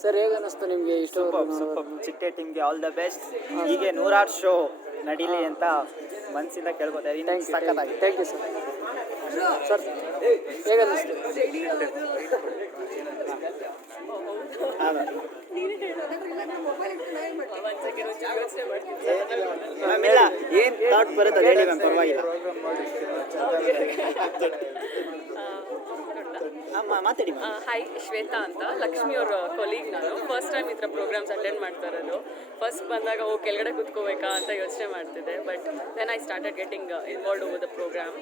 Sir ಹೇಗೆ ಅನ್ನಿಸ್ತು ನಿಮಗೆ ಇಷ್ಟು ಸೂಪರ್ ಸೂಪರ್. ಚಿಟ್ಟೆ ಟೀಮ್ಗೆ ಆಲ್ ದ ಬೆಸ್ಟ್ ಹೀಗೆ ನೂರಾರು ಶೋ ನಡೀಲಿ ಅಂತ ಮನಸ್ಸಿಂದ ಕೇಳ್ಕೊತಾ ಇದ್ದೀನಿ. ಥ್ಯಾಂಕ್ ಯು ಸಖತ್ತಾಗಿ. ಥ್ಯಾಂಕ್ ಯು ಸರ್ ಸರ್ ಹೇಗೆ ಅನ್ನಿಸ್ತು ಮ್ಯಾಮ್ ಇಲ್ಲ. ಏನು ಥಾಟ್ ಬರುತ್ತೆ ಹೇಳಿ ಮ್ಯಾಮ್ ಪರವಾಗಿಲ್ಲ. ಮಾತಾಡಿ ಹಾಯ್ ಶ್ವೇತಾ ಅಂತ. ಲಕ್ಷ್ಮಿ ಅವ್ರ ಕೊಲೀಗ್ ನಾನು. ಫಸ್ಟ್ ಟೈಮ್ ಈ ಥರ ಪ್ರೋಗ್ರಾಮ್ಸ್ ಅಟೆಂಡ್ ಮಾಡ್ತಾ ಇರೋದು. ಫಸ್ಟ್ ಬಂದಾಗ ಓ ಕೆಳಗಡೆ ಕೂತ್ಕೋಬೇಕಾ ಅಂತ ಯೋಚನೆ ಮಾಡ್ತಿದ್ದೆ. But then I started getting involve over the program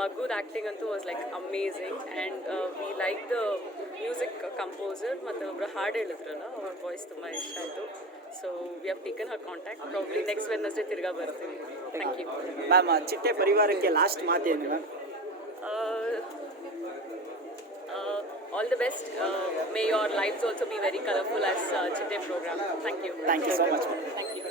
ಮಗುದ acting ಅಂತೂ was like amazing and we like the music composer ಮತ್ತು ಒಬ್ಬರು ಹಾಡು ಹೇಳಿದ್ರಲ್ಲ ಅವ್ರ ವಾಯ್ಸ್ ತುಂಬ ಇಷ್ಟ ಆಯಿತು. So we have taken her contact probably next Wednesday ತಿರ್ಗಾ ಬರ್ತೀವಿ. ಥ್ಯಾಂಕ್ ಯು ಮ್ಯಾಮ್ ಚಿಟ್ಟೆ ಪರಿವಾರಕ್ಕೆ last ಮಾತೇನು? Ma'am uh, all the best. Uh, may your lives also be very colorful as uh, Chitte program. Thank you. Thank you so much. Thank you.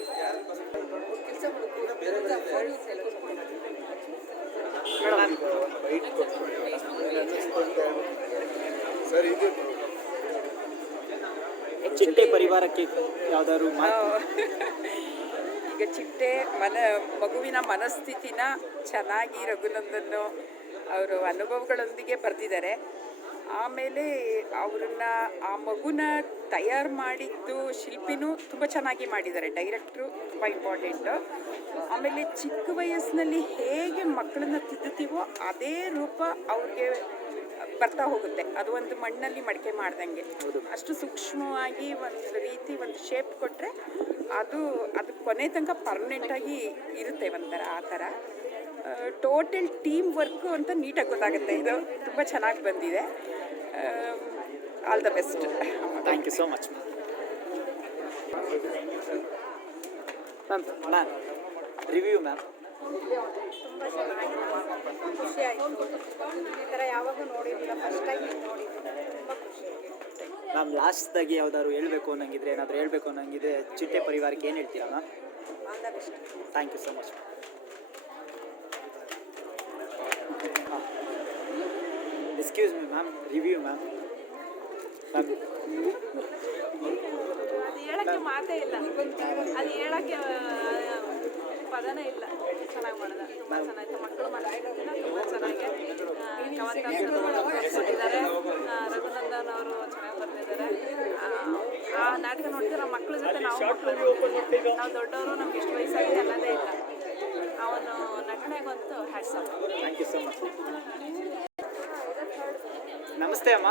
ಚಿಟ್ಟೆ ಪರಿವಾರಕ್ಕೆ ಯಾವ್ದಾದ್ರು ಈಗ ಚಿಟ್ಟೆ ಮನ ಮಗುವಿನ ಮನಸ್ಥಿತಿನ ಚೆನ್ನಾಗಿ ರಘುನಂದನ್ನು ಅವರು ಅನುಭವಗಳೊಂದಿಗೆ ಬರೆದಿದ್ದಾರೆ ಆಮೇಲೆ ಅವ್ರನ್ನ ಆ ಮಗುನ ತಯಾರು ಮಾಡಿದ್ದು ಶಿಲ್ಪಿನೂ ತುಂಬ ಚೆನ್ನಾಗಿ ಮಾಡಿದ್ದಾರೆ. ಡೈರೆಕ್ಟ್ರು ತುಂಬ ಇಂಪಾರ್ಟೆಂಟು ಆಮೇಲೆ ಚಿಕ್ಕ ವಯಸ್ಸಿನಲ್ಲಿ ಹೇಗೆ ಮಕ್ಕಳನ್ನ ತಿದ್ದುತ್ತೀವೋ ಅದೇ ರೂಪ ಅವ್ರಿಗೆ ಬರ್ತಾ ಹೋಗುತ್ತೆ. ಅದು ಒಂದು ಮಣ್ಣಲ್ಲಿ ಮಡಿಕೆ ಮಾಡ್ದಂಗೆ. ಅಷ್ಟು ಸೂಕ್ಷ್ಮವಾಗಿ ಒಂದು ರೀತಿ ಒಂದು ಶೇಪ್ ಕೊಟ್ಟರೆ ಅದು ಅದು ಕೊನೆ ತನಕ ಪರ್ಮನೆಂಟಾಗಿ ಇರುತ್ತೆ ಒಂಥರ ಆ ಥರ. ಟೋಟಲ್ ಟೀಮ್ ವರ್ಕು ಅಂತ ನೀಟಾಗಿ ಗೊತ್ತಾಗುತ್ತೆ. ಇದು ತುಂಬ ಚೆನ್ನಾಗಿ ಬಂದಿದೆ. All the best. Thank you so much ma'am ma'am review ma'am ತುಂಬ ಚೆನ್ನಾಗಿ ಖುಷಿ ಆಯಿತು. ಈ ಥರ ಯಾವಾಗೂ ನೋಡಿರಲಿಲ್ಲ ಫಸ್ಟ್ ಟೈಮ್ ನೋಡಿದ್ದೀನಿ ತುಂಬ ಖುಷಿ ಆಯಿತು ಮ್ಯಾಮ್ ಲಾಸ್ಟ್ದಾಗಿ ಯಾವ್ದಾದ್ರು ಹೇಳ್ಬೇಕು ಅನ್ನಂಗಿದ್ರೆ ಏನಾದರೂ ಹೇಳ್ಬೇಕು ಅನ್ನಂಗಿದ್ರೆ ಚಿಟ್ಟೆ ಪರಿವಾರಕ್ಕೆ ಏನು ಹೇಳ್ತೀರಾ ma'am all the best thank you so much excuse me ma'am review ma'am ma'am ಅದು ಹೇಳಕ್ಕೆ ಮಾತೇ ಇಲ್ಲ. ಅದು ಹೇಳಕ್ಕೆ ಪದನೇ ಇಲ್ಲ. ಚೆನ್ನಾಗಿ ಮಾಡಿದ. ತುಂಬ ಚೆನ್ನಾಗಿತ್ತು ಮಕ್ಕಳು ಮನಸ್ಸಿನ ತುಂಬ ಚೆನ್ನಾಗಿ ಕೊಟ್ಟಿದ್ದಾರೆ. ರಘುನಂದನ್ ಅವರು ಚೆನ್ನಾಗಿ ಬರ್ತಿದ್ದಾರೆ ಆ ನಾಟಕ ನಮ್ಮ ಮಕ್ಕಳ ಜೊತೆ ನಾವು ಮಕ್ಕಳು. ನಾವು ದೊಡ್ಡವರು ನಮ್ಗೆ ಇಷ್ಟು ವಯಸ್ಸಾಗಿದೆ ಅನ್ನೋದೇ ಇಲ್ಲ. ಅವನು ನಟನೆಗಂತೂ hats off thank you so much ನಮಸ್ತೆ ಅಮ್ಮ.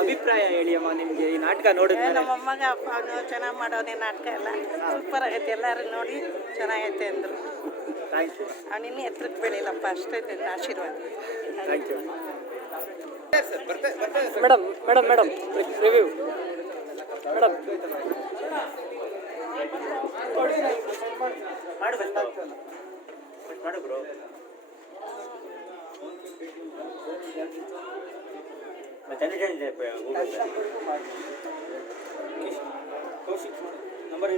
ಅಭಿಪ್ರಾಯ ಹೇಳಿ ಅಮ್ಮ ನಿಮಗೆ ಈ ನಾಟಕ ನೋಡಿದ್ರೆ ನಮ್ಮ ಅಪ್ಪ ಅವನು ಚೆನ್ನಾಗಿ ಮಾಡೋನೇ ನಾಟಕ ಎಲ್ಲ. ಸೂಪರ್ ಆಗೈತೆ ಎಲ್ಲರೂ ನೋಡಿ ಚೆನ್ನಾಗೈತೆ ಅಂದರು. ಥ್ಯಾಂಕ್ ಯು ಅವ್ನು ಇನ್ನೂ ಎತ್ತರಕ್ಕೆ ಬೆಳಿಲಪ್ಪ ಅಷ್ಟೇ ಆಶೀರ್ವಾದ. Thank you madam madam madam review madam. ಮಾಡು ಮಾಡು. ಬ್ರೋ बताने जाने दे पे वो बता नंबर है